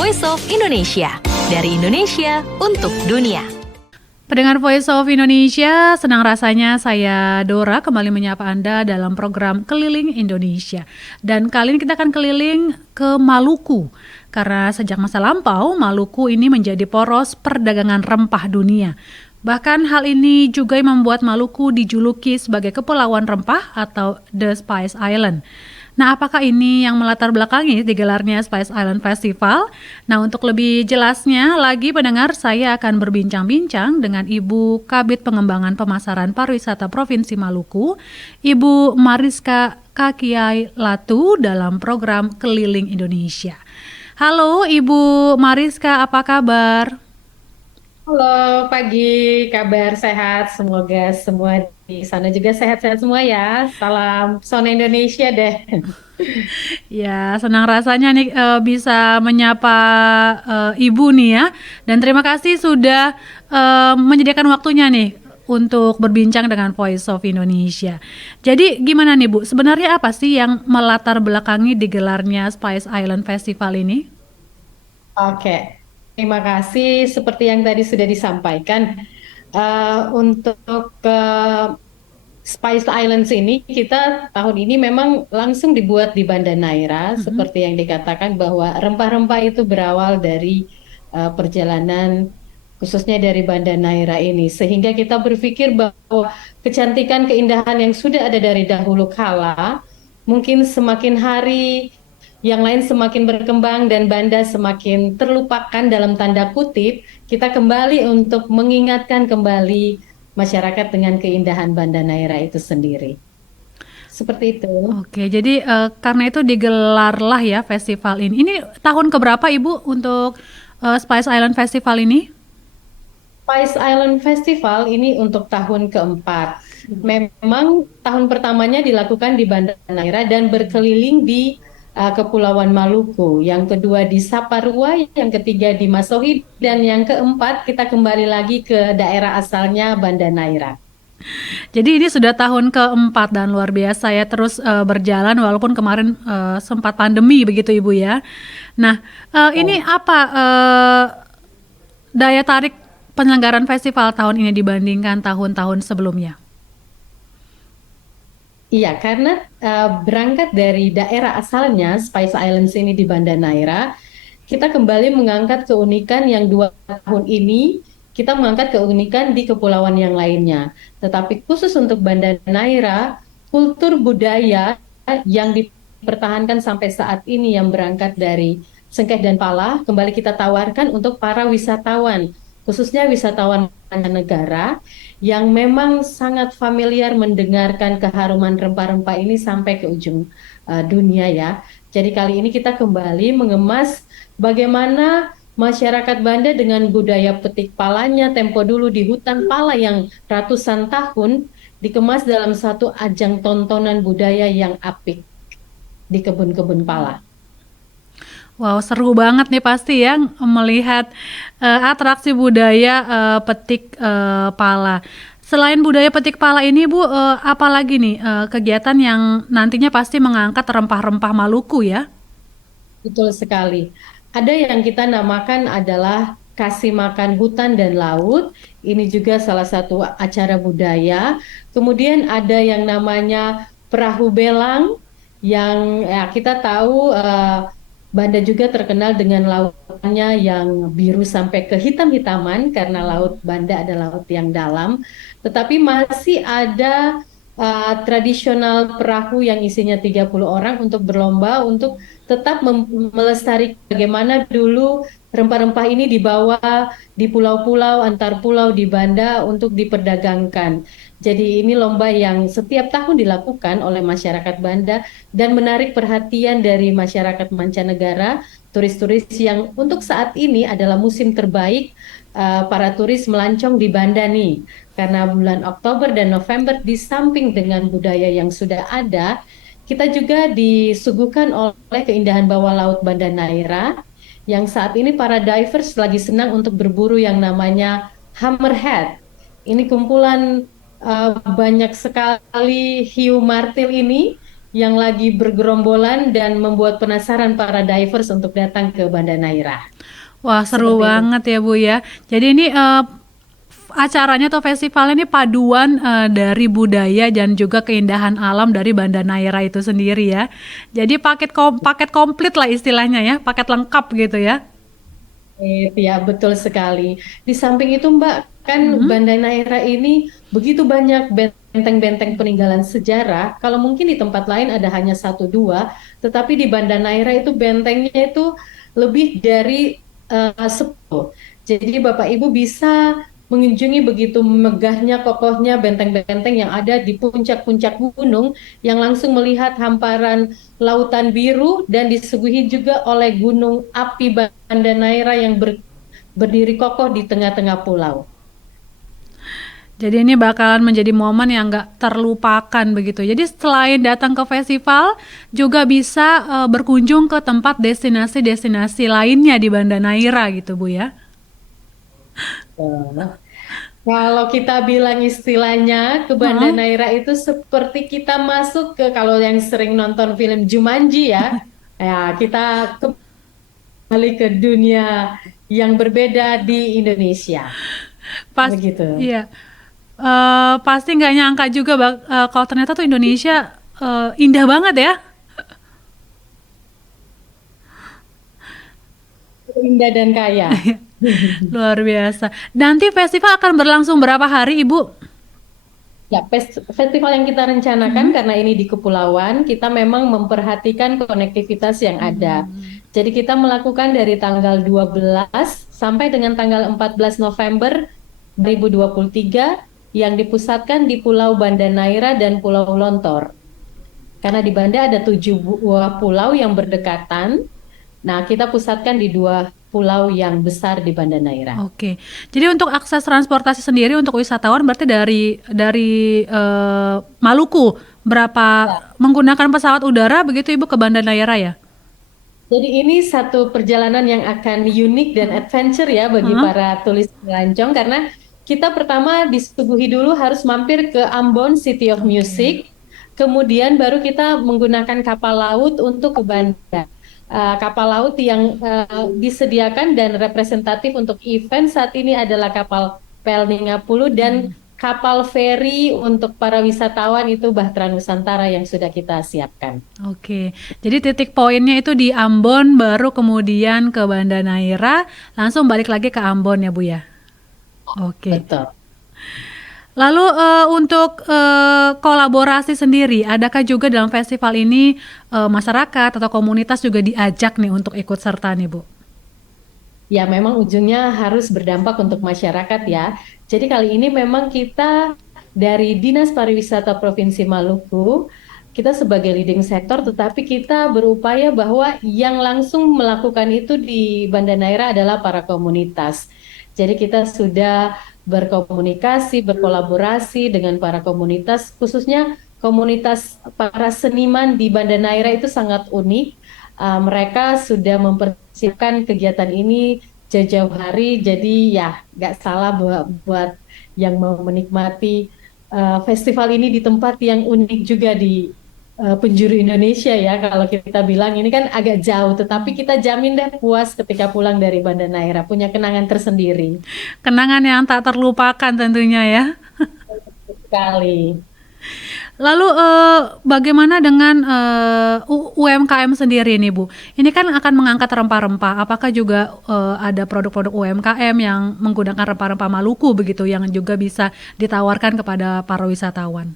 Voice of Indonesia. Dari Indonesia untuk dunia. Pendengar Voice of Indonesia, senang rasanya saya Dora kembali menyapa Anda dalam program Keliling Indonesia. Dan kali ini kita akan keliling ke Maluku. Karena sejak masa lampau, Maluku ini menjadi poros perdagangan rempah dunia. Bahkan hal ini juga membuat Maluku dijuluki sebagai Kepulauan Rempah atau The Spice Island. Nah, apakah ini yang melatar belakangi digelarnya Spice Island Festival? Nah, untuk lebih jelasnya lagi pendengar, saya akan berbincang-bincang dengan Ibu Kabid Pengembangan Pemasaran Pariwisata Provinsi Maluku, Ibu Mariska Kakiai Latu dalam program Keliling Indonesia. Halo Ibu Mariska, apa kabar? Halo, pagi, kabar sehat. Semoga semua di sana juga sehat-sehat semua ya. Salam Sona Indonesia deh. Ya, senang rasanya nih bisa menyapa Ibu nih ya. Dan terima kasih sudah menyediakan waktunya nih untuk berbincang dengan Voice of Indonesia. Jadi gimana nih Bu, sebenarnya apa sih yang melatar belakangi digelarnya Spice Island Festival ini? Oke, terima kasih. Seperti yang tadi sudah disampaikan, untuk Spice Islands ini kita tahun ini memang langsung dibuat di Banda Neira, seperti yang dikatakan bahwa rempah-rempah itu berawal dari perjalanan khususnya dari Banda Neira ini, sehingga kita berpikir bahwa kecantikan keindahan yang sudah ada dari dahulu kala mungkin semakin hari yang lain semakin berkembang dan Banda semakin terlupakan dalam tanda kutip, kita kembali untuk mengingatkan kembali masyarakat dengan keindahan Banda Neira itu sendiri. Seperti itu. Oke, jadi karena itu digelarlah ya festival ini. Ini tahun keberapa Ibu untuk Spice Island Festival ini? Spice Island Festival ini untuk tahun keempat. Memang tahun pertamanya dilakukan di Banda Neira dan berkeliling di Kepulauan Maluku. Yang kedua di Saparua, yang ketiga di Masohi, dan yang keempat kita kembali lagi ke daerah asalnya Banda Neira. Jadi ini sudah tahun keempat dan luar biasa ya, terus berjalan walaupun kemarin sempat pandemi begitu Ibu ya. Nah, ini apa daya tarik penyelenggaraan festival tahun ini dibandingkan tahun-tahun sebelumnya? Iya, karena berangkat dari daerah asalnya Spice Islands ini di Banda Neira, kita kembali mengangkat keunikan yang 2 tahun ini kita mengangkat keunikan di kepulauan yang lainnya. Tetapi khusus untuk Banda Neira, kultur budaya yang dipertahankan sampai saat ini yang berangkat dari Sengkeh dan Pala kembali kita tawarkan untuk para wisatawan, khususnya wisatawan mancanegara yang memang sangat familiar mendengarkan keharuman rempah-rempah ini sampai ke ujung dunia ya. Jadi kali ini kita kembali mengemas bagaimana masyarakat Banda dengan budaya petik palanya tempo dulu di hutan pala yang ratusan tahun dikemas dalam satu ajang tontonan budaya yang apik di kebun-kebun pala. Wow, seru banget nih pasti ya melihat atraksi budaya petik pala. Selain budaya petik pala ini Bu, apa lagi nih kegiatan yang nantinya pasti mengangkat rempah-rempah Maluku ya? Betul sekali. Ada yang kita namakan adalah kasih makan hutan dan laut. Ini juga salah satu acara budaya. Kemudian ada yang namanya perahu belang yang ya, kita tahu Banda juga terkenal dengan lautannya yang biru sampai ke hitam-hitaman karena laut Banda adalah laut yang dalam. Tetapi masih ada tradisional perahu yang isinya 30 orang untuk berlomba untuk tetap melestarikan bagaimana dulu rempah-rempah ini dibawa di pulau-pulau antar pulau di Banda untuk diperdagangkan. Jadi ini lomba yang setiap tahun dilakukan oleh masyarakat Banda dan menarik perhatian dari masyarakat mancanegara, turis-turis yang untuk saat ini adalah musim terbaik para turis melancong di Banda nih. Karena bulan Oktober dan November di samping dengan budaya yang sudah ada, kita juga disuguhkan oleh keindahan bawah laut Banda Neira yang saat ini para divers lagi senang untuk berburu yang namanya hammerhead. Ini kumpulan banyak sekali hiu martil ini yang lagi bergerombolan dan membuat penasaran para divers untuk datang ke Banda Neira. Wah, seru Seperti itu. banget ya Bu ya. Jadi ini acaranya atau festivalnya ini paduan dari budaya dan juga keindahan alam dari Banda Neira itu sendiri ya. Jadi paket komplit lah istilahnya ya, paket lengkap gitu ya. Ya, betul sekali. Di samping itu, Mbak, kan Banda Neira ini begitu banyak benteng-benteng peninggalan sejarah. Kalau mungkin di tempat lain ada hanya satu dua, tetapi di Banda Neira itu bentengnya itu lebih dari 10. Jadi Bapak Ibu bisa mengunjungi begitu megahnya, kokohnya benteng-benteng yang ada di puncak-puncak gunung, yang langsung melihat hamparan lautan biru dan disuguhi juga oleh gunung api Banda Neira yang berdiri kokoh di tengah-tengah pulau. Jadi ini bakalan menjadi momen yang nggak terlupakan begitu. Jadi selain datang ke festival, juga bisa berkunjung ke tempat destinasi-destinasi lainnya di Banda Neira gitu Bu ya. Nah, kalau kita bilang istilahnya ke Banda Heeh. Neira itu seperti kita masuk ke, kalau yang sering nonton film Jumanji ya, ya kita kembali ke dunia yang berbeda di Indonesia. Pas, Begitu. iya. Pasti nggak nyangka juga kalau ternyata tuh Indonesia indah banget ya. Indah dan kaya. Luar biasa. Nanti festival akan berlangsung berapa hari Ibu? Ya, festival yang kita rencanakan karena ini di kepulauan, kita memang memperhatikan konektivitas yang ada. Jadi kita melakukan dari tanggal 12 sampai dengan tanggal 14 November 2023 yang dipusatkan di Pulau Banda Neira dan Pulau Lontor. Karena di Banda ada 7 buah pulau yang berdekatan. Nah, kita pusatkan di 2 pulau yang besar di Banda Neira. Oke. Jadi untuk akses transportasi sendiri untuk wisatawan berarti dari Maluku berapa menggunakan pesawat udara begitu Ibu ke Banda Neira ya? Jadi ini satu perjalanan yang akan unik dan adventure ya bagi Heeh. para turis pelancong, karena kita pertama disuguhi dulu harus mampir ke Ambon City of Oke. Music, kemudian baru kita menggunakan kapal laut untuk ke Banda. Kapal laut yang disediakan dan representatif untuk event saat ini adalah kapal Pelningapulu dan kapal feri untuk para wisatawan itu Bahtera Nusantara yang sudah kita siapkan. Oke. Jadi titik poinnya itu di Ambon baru kemudian ke Banda Neira langsung balik lagi ke Ambon ya Bu ya. Oke. Betul. Lalu untuk kolaborasi sendiri, adakah juga dalam festival ini masyarakat atau komunitas juga diajak nih untuk ikut serta nih Bu? Ya, memang ujungnya harus berdampak untuk masyarakat ya. Jadi kali ini memang kita dari Dinas Pariwisata Provinsi Maluku, kita sebagai leading sektor, tetapi kita berupaya bahwa yang langsung melakukan itu di Banda Neira adalah para komunitas. Jadi kita sudah berkomunikasi, berkolaborasi dengan para komunitas, khususnya komunitas para seniman di Banda Neira itu sangat unik. Mereka sudah mempersiapkan kegiatan ini jauh-jauh hari, jadi ya nggak salah buat yang mau menikmati festival ini di tempat yang unik juga di penjuru Indonesia ya. Kalau kita bilang ini kan agak jauh, tetapi kita jamin deh puas ketika pulang dari Banda Neira, punya kenangan tersendiri Kenangan yang tak terlupakan tentunya ya. sekali. Lalu bagaimana dengan UMKM sendiri nih Bu? Ini kan akan mengangkat rempah-rempah. Apakah juga ada produk-produk UMKM yang menggunakan rempah-rempah Maluku begitu yang juga bisa ditawarkan kepada para wisatawan?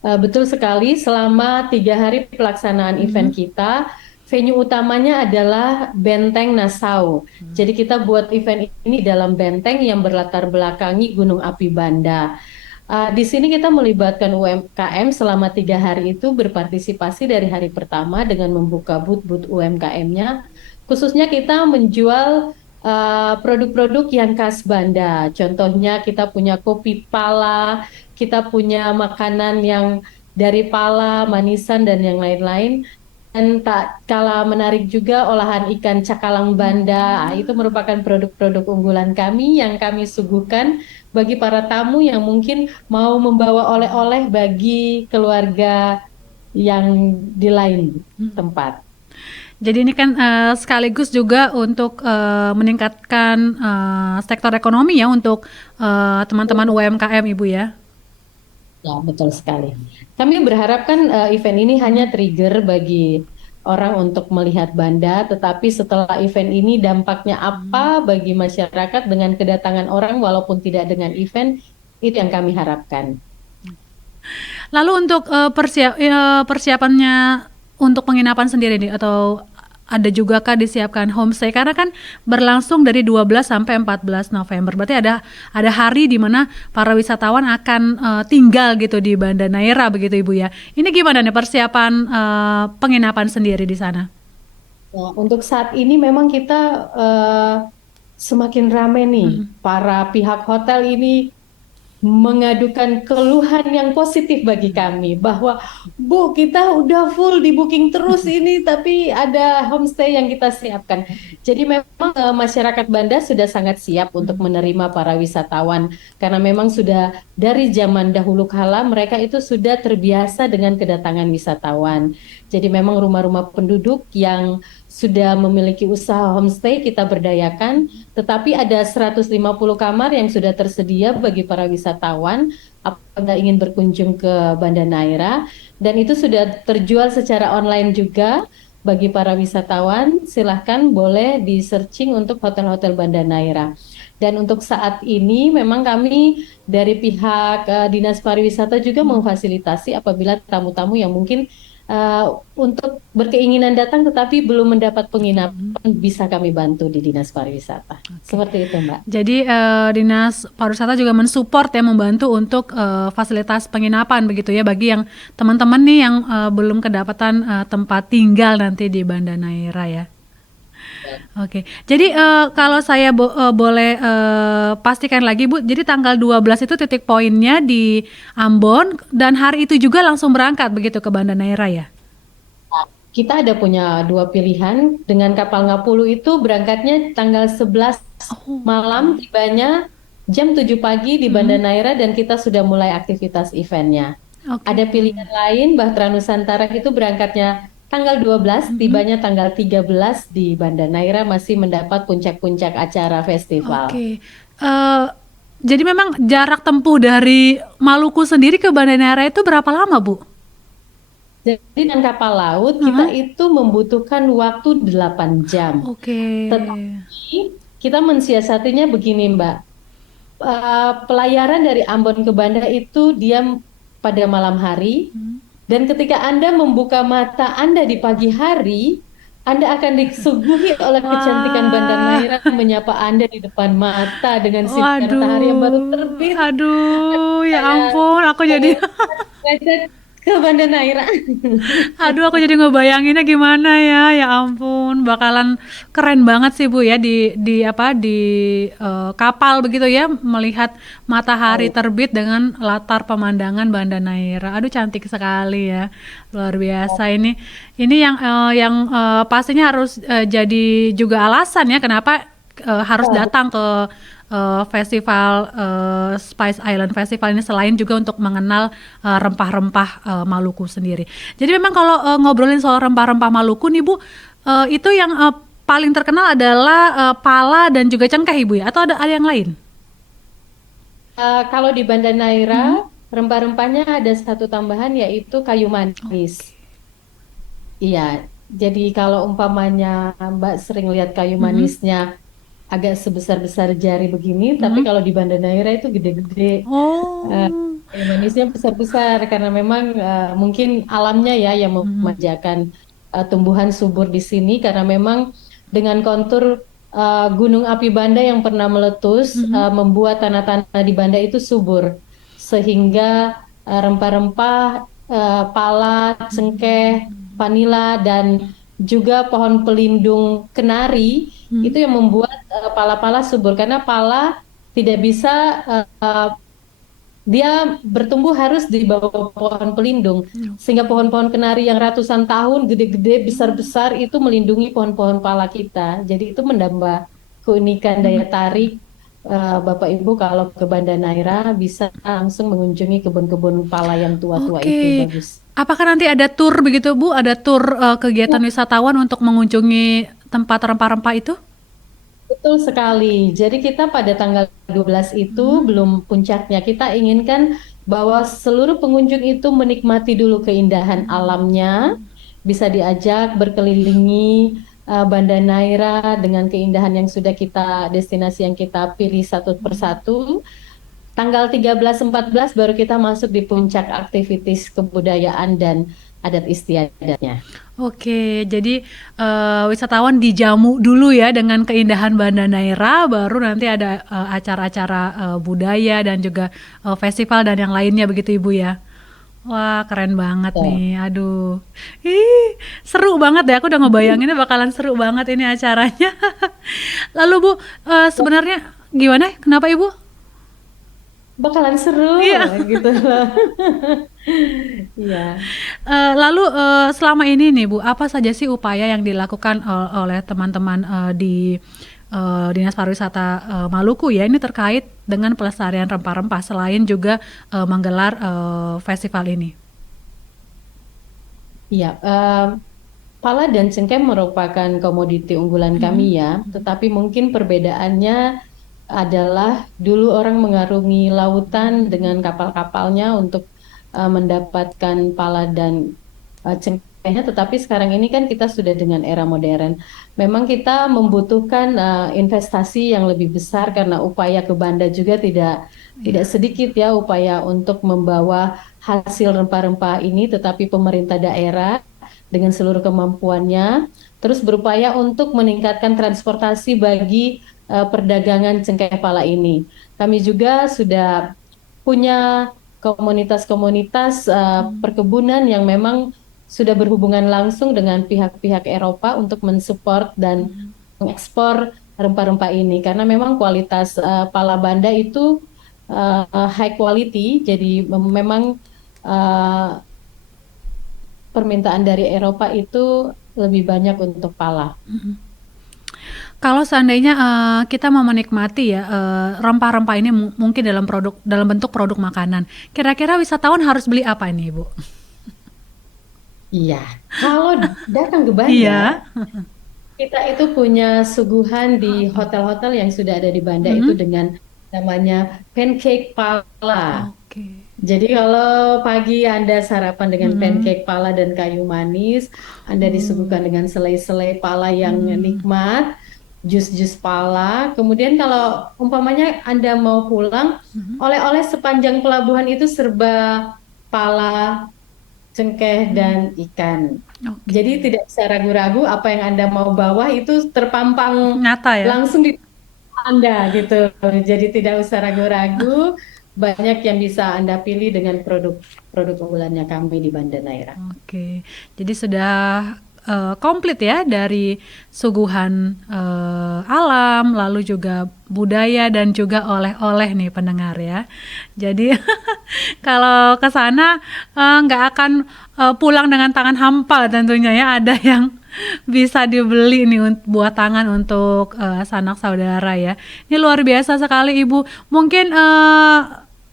Betul sekali, selama 3 hari pelaksanaan event kita, venue utamanya adalah Benteng Nasau. Jadi kita buat event ini dalam benteng yang berlatar belakangi Gunung Api Banda. Di sini kita melibatkan UMKM selama 3 hari itu berpartisipasi dari hari pertama dengan membuka booth-booth UMKM-nya. Khususnya kita menjual produk-produk yang khas Banda. Contohnya kita punya kopi pala, kita punya makanan yang dari pala, manisan, dan yang lain-lain. Dan tak kalah menarik juga olahan ikan cakalang Banda. Itu merupakan produk-produk unggulan kami yang kami suguhkan bagi para tamu yang mungkin mau membawa oleh-oleh bagi keluarga yang di lain tempat. Jadi ini kan sekaligus juga untuk meningkatkan sektor ekonomi ya untuk teman-teman UMKM Ibu ya. Ya, betul sekali. Kami berharap kan event ini hanya trigger bagi orang untuk melihat Banda, tetapi setelah event ini dampaknya apa bagi masyarakat dengan kedatangan orang walaupun tidak dengan event, itu yang kami harapkan. Lalu untuk persiapannya untuk penginapan sendiri nih atau ada juga kah disiapkan homestay karena kan berlangsung dari 12 sampai 14 November. Berarti ada hari di mana para wisatawan akan tinggal gitu di Banda Neira begitu Ibu ya. Ini gimana nih persiapan penginapan sendiri di sana? Nah, untuk saat ini memang kita semakin ramai nih, para pihak hotel ini mengadukan keluhan yang positif bagi kami bahwa Bu kita udah full di booking terus ini tapi ada homestay yang kita siapkan. Jadi memang masyarakat Banda sudah sangat siap untuk menerima para wisatawan karena memang sudah dari zaman dahulu kala mereka itu sudah terbiasa dengan kedatangan wisatawan. Jadi memang rumah-rumah penduduk yang sudah memiliki usaha homestay kita berdayakan, tetapi ada 150 kamar yang sudah tersedia bagi para wisatawan apabila ingin berkunjung ke Banda Neira dan itu sudah terjual secara online juga bagi para wisatawan. Silahkan boleh di searching untuk hotel-hotel Banda Neira. Dan untuk saat ini memang kami dari pihak Dinas Pariwisata juga memfasilitasi apabila tamu-tamu yang mungkin untuk berkeinginan datang tetapi belum mendapat penginapan bisa kami bantu di Dinas Pariwisata. Seperti itu, Mbak. Jadi Dinas Pariwisata juga mensupport ya membantu untuk fasilitas penginapan begitu ya bagi yang teman-teman nih yang belum kedapatan tempat tinggal nanti di Banda Neira ya. Oke. Jadi kalau saya boleh pastikan lagi Bu, jadi tanggal 12 itu titik poinnya di Ambon dan hari itu juga langsung berangkat begitu ke Banda Neira ya? Kita ada punya dua pilihan. Dengan kapal Ngapulu itu berangkatnya tanggal 11 malam, tibanya jam 7 pagi di Banda Neira dan kita sudah mulai aktivitas eventnya. Oke. Ada pilihan lain, Bahtera Nusantara itu berangkatnya tanggal 12, tibanya tanggal 13 di Banda Neira masih mendapat puncak-puncak acara festival. Oke. Jadi memang jarak tempuh dari Maluku sendiri ke Banda Neira itu berapa lama Bu? Jadi dengan kapal laut kita itu membutuhkan waktu 8 jam. Oke. Tetapi kita mensiasatinya begini, Mbak. Pelayaran dari Ambon ke Banda itu dia pada malam hari dan ketika Anda membuka mata Anda di pagi hari, Anda akan disuguhi oleh kecantikan Banda Wah, Neira menyapa Anda di depan mata dengan sinar matahari yang baru waduh, terbit. aduh, ya Saya ampun, aku jadi, saya ke Banda Neira. aduh, aku jadi ngebayanginnya gimana ya, ya ampun, bakalan keren banget sih Bu ya di apa di kapal begitu ya, melihat matahari terbit dengan latar pemandangan Banda Neira. Aduh, cantik sekali ya, luar biasa ini. Ini yang pastinya harus jadi juga alasan ya kenapa harus datang ke festival Spice Island Festival ini selain juga untuk mengenal rempah-rempah Maluku sendiri. Jadi memang kalau ngobrolin soal rempah-rempah Maluku nih Bu, itu yang paling terkenal adalah pala dan juga cengkeh Ibu ya, atau ada yang lain? Kalau di Banda Neira, rempah-rempahnya ada satu tambahan yaitu kayu manis. Iya, jadi kalau umpamanya Mbak sering lihat kayu manisnya agak sebesar-besar jari begini, tapi kalau di Banda Neira itu gede-gede. Eh, Oh, Kayu manisnya besar-besar karena memang mungkin alamnya ya yang memanjakan tumbuhan subur di sini karena memang dengan kontur gunung api Banda yang pernah meletus membuat tanah-tanah di Banda itu subur sehingga rempah-rempah pala, cengkeh, vanila dan juga pohon pelindung kenari itu yang membuat pala-pala subur karena pala tidak bisa dia bertumbuh harus di bawah pohon pelindung, sehingga pohon-pohon kenari yang ratusan tahun, gede-gede, besar-besar itu melindungi pohon-pohon pala kita. Jadi itu menambah keunikan daya tarik. Bapak Ibu kalau ke Banda Neira bisa langsung mengunjungi kebun-kebun pala yang tua-tua itu oke. bagus. Apakah nanti ada tur begitu Bu? Ada tur kegiatan wisatawan untuk mengunjungi tempat rempah-rempah itu? Betul sekali. Jadi kita pada tanggal 12 itu belum puncaknya. Kita inginkan bahwa seluruh pengunjung itu menikmati dulu keindahan alamnya, bisa diajak berkelilingi Banda Neira dengan keindahan yang sudah kita destinasi yang kita pilih satu persatu. Tanggal 13-14 baru kita masuk di puncak aktivitas kebudayaan dan adat istiadatnya. Oke, jadi wisatawan dijamu dulu ya dengan keindahan Banda Neira, baru nanti ada acara-acara budaya dan juga festival dan yang lainnya begitu Ibu ya. Wah, keren banget Betul. nih. Aduh. Seru banget ya. Aku udah ngebayanginnya bakalan seru banget ini acaranya. Lalu Bu, sebenarnya gimana? Kenapa Ibu? Bakalan seru Iya. gitu loh. Iya. Lalu, selama ini nih Bu, apa saja sih upaya yang dilakukan oleh teman-teman, di, Dinas Pariwisata, Maluku ya, ini terkait dengan pelestarian rempah-rempah selain juga, menggelar, festival ini? Iya, pala dan cengkeh merupakan komoditi unggulan kami Mhm. ya, tetapi mungkin perbedaannya adalah dulu orang mengarungi lautan dengan kapal-kapalnya untuk mendapatkan pala dan cengkehnya, tetapi sekarang ini kan kita sudah dengan era modern. Memang kita membutuhkan investasi yang lebih besar karena upaya ke Banda juga tidak Iya. sedikit ya upaya untuk membawa hasil rempah-rempah ini, tetapi pemerintah daerah dengan seluruh kemampuannya terus berupaya untuk meningkatkan transportasi bagi perdagangan cengkeh pala ini. Kami juga sudah punya komunitas-komunitas perkebunan yang memang sudah berhubungan langsung dengan pihak-pihak Eropa untuk mensupport dan mengekspor rempah-rempah ini karena memang kualitas pala Banda itu high quality, jadi memang uh, permintaan dari Eropa itu lebih banyak untuk pala. Kalau seandainya, kita mau menikmati ya, rempah-rempah ini mungkin dalam bentuk produk makanan, kira-kira wisatawan harus beli apa ini, Ibu? Iya, kalau datang ke Banda, Iya. kita itu punya suguhan di hotel-hotel yang sudah ada di Banda itu Mhm. dengan namanya pancake pala. Oke. Jadi kalau pagi Anda sarapan dengan Mhm. pancake pala dan kayu manis, Anda disuguhkan Oh. dengan selai-selai pala yang Mmm. nikmat, jus-jus pala. Kemudian kalau umpamanya Anda mau pulang, oleh-oleh sepanjang pelabuhan itu serba pala, cengkeh, dan ikan. Oke. Jadi tidak bisa ragu-ragu apa yang Anda mau bawa itu terpampang Nyata ya? langsung di Anda gitu. Jadi tidak usah ragu-ragu, banyak yang bisa Anda pilih dengan produk unggulannya kami di Banda Naira. Oke, jadi sudah komplit ya dari suguhan alam, lalu juga budaya dan juga oleh-oleh nih pendengar ya. Jadi kalau ke sana nggak akan pulang dengan tangan hampa tentunya ya. Ada yang bisa dibeli nih buat tangan untuk sanak saudara ya. Ini luar biasa sekali Ibu. Mungkin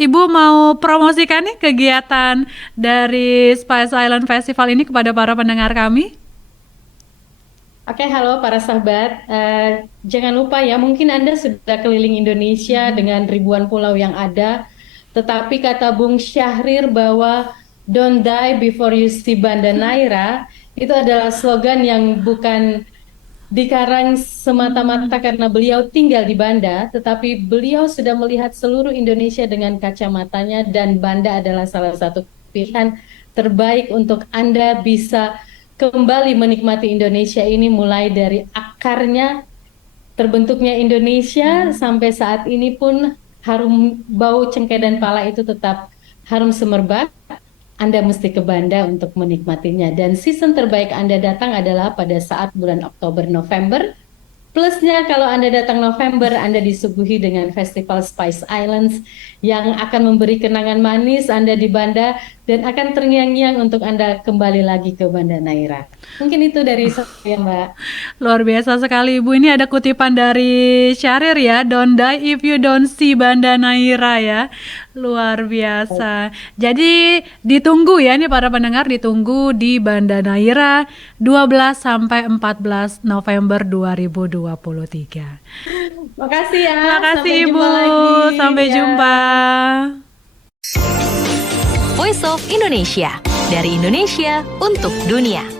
Ibu mau promosikan nih kegiatan dari Spice Island Festival ini kepada para pendengar kami? Oke, halo para sahabat. Jangan lupa ya, mungkin Anda sudah keliling Indonesia dengan ribuan pulau yang ada, tetapi kata Bung Syahrir bahwa "Don't die before you see Banda Naira" itu adalah slogan yang bukan dikarang semata-mata karena beliau tinggal di Banda, tetapi beliau sudah melihat seluruh Indonesia dengan kacamatanya dan Banda adalah salah satu pilihan terbaik untuk Anda bisa kembali menikmati Indonesia ini mulai dari akarnya terbentuknya Indonesia sampai saat ini pun harum bau cengkeh dan pala itu tetap harum semerbak. Anda mesti ke Banda untuk menikmatinya. Dan season terbaik Anda datang adalah pada saat bulan Oktober November. Plusnya kalau Anda datang November, Anda disuguhi dengan Festival Spice Islands yang akan memberi kenangan manis Anda di Banda dan akan terngiang-ngiang untuk Anda kembali lagi ke Banda Neira. Mungkin itu dari saya, Mbak. Luar biasa sekali Ibu. Ini ada kutipan dari Syahrir ya, "Don't die if you don't see Banda Neira" ya. Luar biasa. Jadi ditunggu ya nih para pendengar, ditunggu di Banda Neira 12 sampai 14 November 2023. Makasih ya. Terima kasih Sampai Ibu. jumpa lagi. Sampai Ya. jumpa. Voice of Indonesia, dari Indonesia untuk dunia.